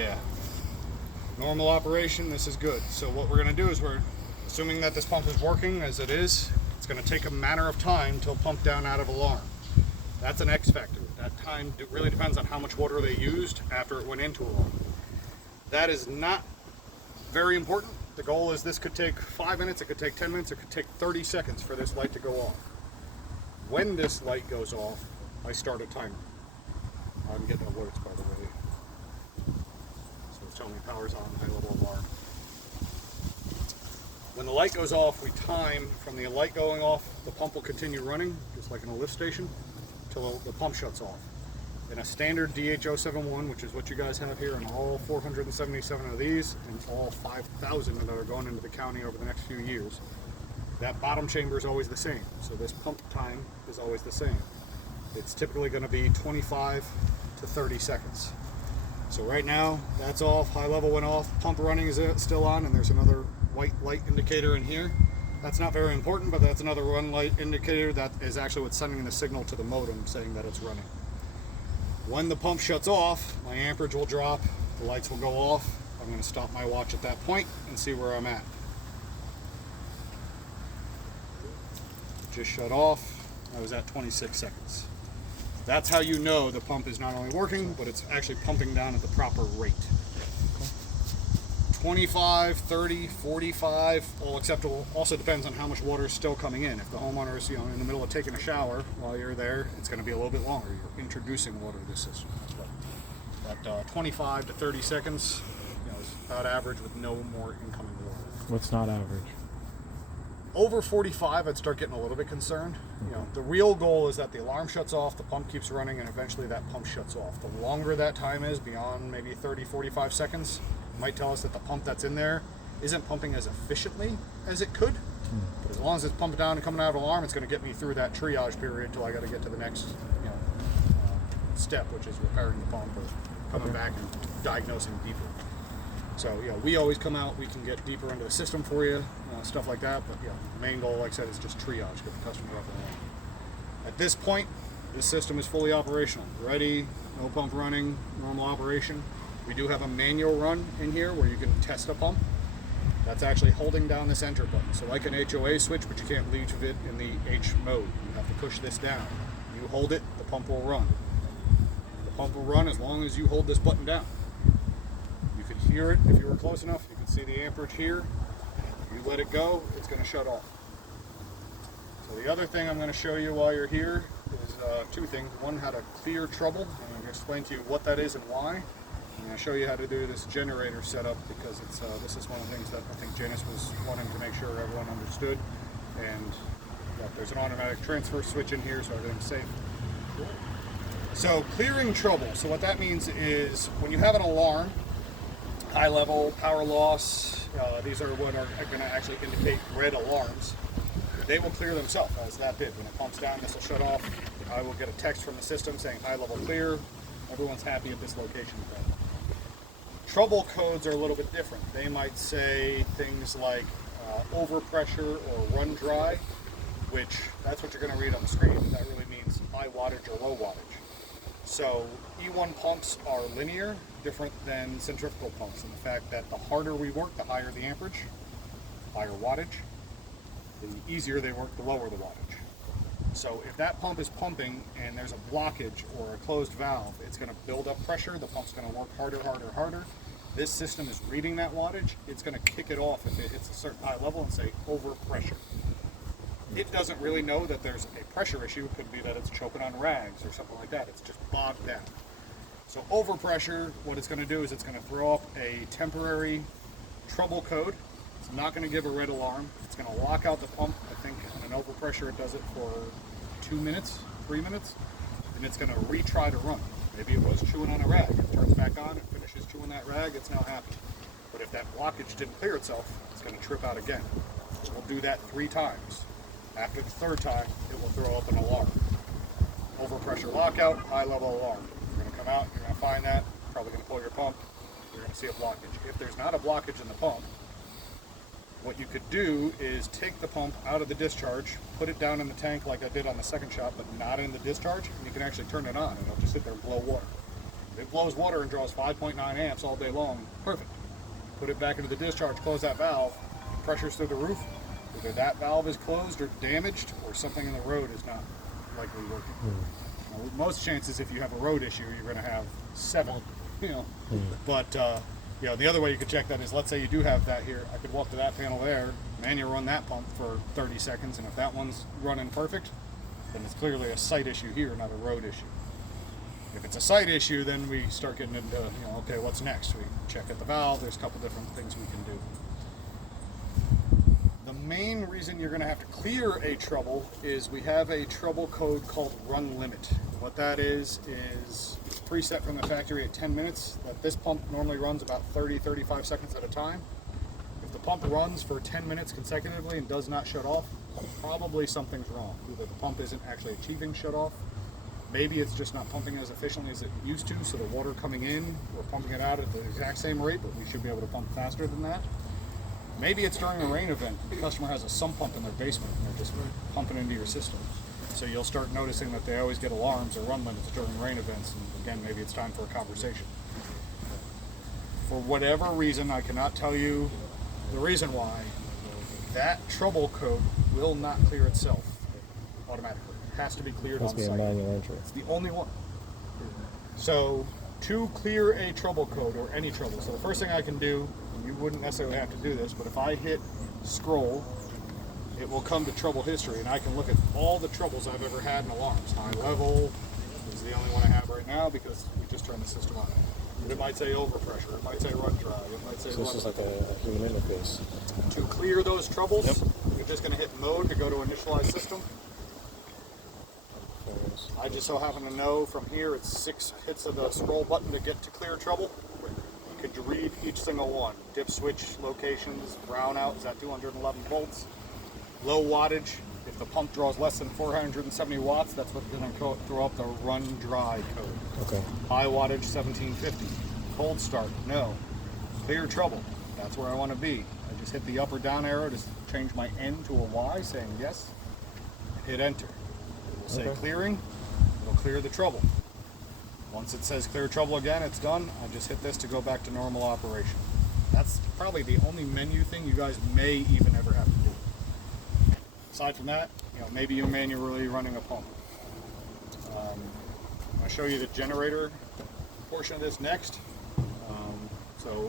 Yeah. Normal operation, this is good. So what we're gonna do is we're assuming that this pump is working as it is. It's gonna take a matter of time till pump down out of alarm. That's an X factor. That time really depends on how much water they used after it went into alarm. That is not very important. The goal is this could take 5 minutes, it could take 10 minutes, it could take 30 seconds for this light to go off. When this light goes off, I start a timer. I'm getting alerts, by the way. So it's telling me power's on, high level alarm. When the light goes off, we time from the light going off, the pump will continue running, just like in a lift station, until the pump shuts off. In a standard DH071, which is what you guys have here, and all 477 of these, and all 5,000 that are going into the county over the next few years, that bottom chamber is always the same. So this pump time is always the same. It's typically going to be 25 to 30 seconds. So right now, that's off, high level went off, pump running is still on, and there's another white light indicator in here. That's not very important, but that's another run light indicator. That is actually what's sending the signal to the modem saying that it's running. When the pump shuts off, my amperage will drop, the lights will go off. I'm going to stop my watch at that point and see where I'm at. Just shut off, I was at 26 seconds. That's how you know the pump is not only working, but it's actually pumping down at the proper rate. 25, 30, 45, all acceptable. Also depends on how much water is still coming in. If the homeowner is in the middle of taking a shower while you're there, it's going to be a little bit longer. You're introducing water to this system. But 25 to 30 seconds is about average with no more incoming water. What's not average? Over 45, I'd start getting a little bit concerned. The real goal is that the alarm shuts off, the pump keeps running, and eventually that pump shuts off. The longer that time is, beyond maybe 30, 45 seconds, might tell us that the pump that's in there isn't pumping as efficiently as it could. But as long as it's pumping down and coming out of alarm, it's going to get me through that triage period until I got to get to the next step, which is repairing the pump or coming back and diagnosing deeper. So we always come out, we can get deeper into the system for you, stuff like that. But the main goal, like I said, is just triage, get the customer up and running. At this point, this system is fully operational, ready, no pump running, normal operation. We do have a manual run in here where you can test a pump. That's actually holding down this enter button. So like an HOA switch, but you can't leave it in the H mode. You have to push this down. You hold it, the pump will run. The pump will run as long as you hold this button down. You could hear it if you were close enough. You can see the amperage here. You let it go, it's going to shut off. So the other thing I'm going to show you while you're here is two things. One, how to clear trouble. I'm going to explain to you what that is and why. I'm going to show you how to do this generator setup because this is one of the things that I think Janice was wanting to make sure everyone understood. And there's an automatic transfer switch in here so everything's safe. So clearing trouble. So what that means is when you have an alarm, high level, power loss, these are what are going to actually indicate red alarms. They will clear themselves, as that did. When it pumps down, this will shut off. I will get a text from the system saying high level clear. Everyone's happy at this location. Trouble codes are a little bit different. They might say things like overpressure or run dry, which that's what you're going to read on the screen. That really means high wattage or low wattage. So E1 pumps are linear, different than centrifugal pumps in the fact that the harder we work, the higher the amperage, higher wattage. The easier they work, the lower the wattage. So if that pump is pumping and there's a blockage or a closed valve, it's going to build up pressure, the pump's going to work harder, harder, harder. This system is reading that wattage, it's going to kick it off if it hits a certain high level and say overpressure. It doesn't really know that there's a pressure issue. It could be that it's choking on rags or something like that. It's just bogged down. So overpressure, what it's going to do is it's going to throw up a temporary trouble code. It's not going to give a red alarm. It's going to lock out the pump. I think on an overpressure it does it for 2 minutes, 3 minutes, and it's going to retry to run. Maybe it was chewing on a rag. It turns back on, it finishes chewing that rag, it's now happy. But if that blockage didn't clear itself, it's going to trip out again. We'll do that 3 times. After the 3rd time, it will throw up an alarm. Overpressure lockout, high level alarm. You're going to come out, you're going to find that, probably going to pull your pump, you're going to see a blockage. If there's not a blockage in the pump, what you could do is take the pump out of the discharge, put it down in the tank like I did on the second shot, but not in the discharge, and you can actually turn it on and it'll just sit there and blow water. If it blows water and draws 5.9 amps all day long, perfect. Put it back into the discharge, close that valve, pressure's through the roof. Either that valve is closed or damaged, or something in the road is not likely working. Now, most chances, if you have a road issue, you're going to have 7. But the other way you could check that is, let's say you do have that here. I could walk to that panel there, manual run that pump for 30 seconds, and if that one's running perfect, then it's clearly a site issue here, not a road issue. If it's a site issue, then we start getting into, okay, what's next? We check at the valve. There's a couple different things we can do. The main reason you're going to have to clear a trouble is we have a trouble code called run limit. What that is preset from the factory at 10 minutes. That this pump normally runs about 30-35 seconds at a time. If the pump runs for 10 minutes consecutively and does not shut off, probably something's wrong. Either the pump isn't actually achieving shut off, maybe it's just not pumping as efficiently as it used to, so the water coming in, we're pumping it out at the exact same rate, but we should be able to pump faster than that. Maybe it's during a rain event. The customer has a sump pump in their basement and they're just pumping into your system. So you'll start noticing that they always get alarms or run limits during rain events, and again, maybe it's time for a conversation. For whatever reason, I cannot tell you the reason why, that trouble code will not clear itself automatically. It has to be cleared on site. Must be a manual entry. It's the only one. So to clear a trouble code or any trouble, so the first thing I can do, and you wouldn't necessarily have to do this, but if I hit scroll, it will come to trouble history, and I can look at all the troubles I've ever had in alarms. High level is the only one I have right now because we just turned the system on. It might say overpressure, it might say run dry, it might say So this is like a human interface. To clear those troubles, you're just going to hit mode to go to initialize system. I just so happen to know from here it's 6 hits of the scroll button to get to clear trouble. You could read each single one. Dip switch locations, brownout is at 211 volts. Low wattage, if the pump draws less than 470 watts, that's what's going to throw up the run dry code. Okay. High wattage 1750. Cold start, no. Clear trouble, that's where I want to be. I just hit the up or down arrow to change my N to a Y, saying yes. Hit enter. It will say clearing, it'll clear the trouble. Once it says clear trouble again, it's done. I just hit this to go back to normal operation. That's probably the only menu thing you guys may even ever have to do. Aside from that, maybe you're manually running a pump. I'll show you the generator portion of this next. So